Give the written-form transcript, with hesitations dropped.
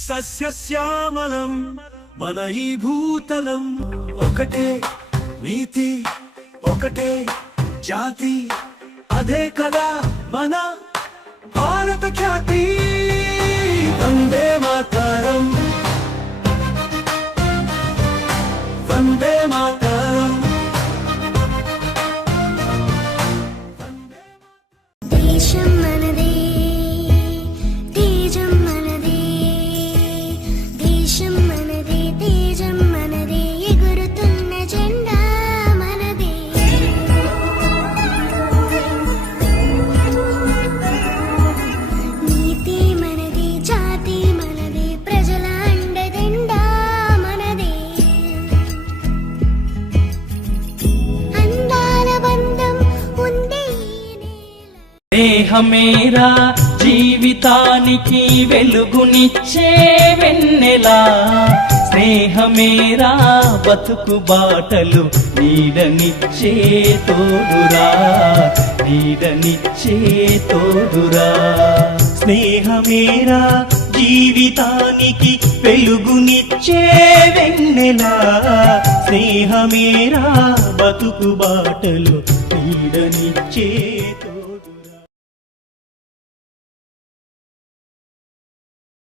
సస్యశ్యామలం మన ఈ భూతలం ఒకటే నీతి ఒకటే జాతి అదే కదా మన భారత ఖ్యాతి వందే మాతరం వందే మాతరం దేశం మనదే తేజం మనదే దేశం మనదే తేజం మనదే ఎగురుతున్న జెండా మనదే నీతి మనదే జాతి మనదే ప్రజల అండదండా మనదే అందాల బంధం ఉంది స్నేహమేరా జీవితానికి వెలుగునిచ్చే వెన్నెలా స్నేహమేరా బతుకు బాటలు నీడనిచ్చే తోడురా నీడనిచ్చే తోడురా స్నేహమేరా జీవితానికి వెలుగునిచ్చే వెన్నెలా స్నేహమేరా బతుకు బాటలు నీడనిచ్చే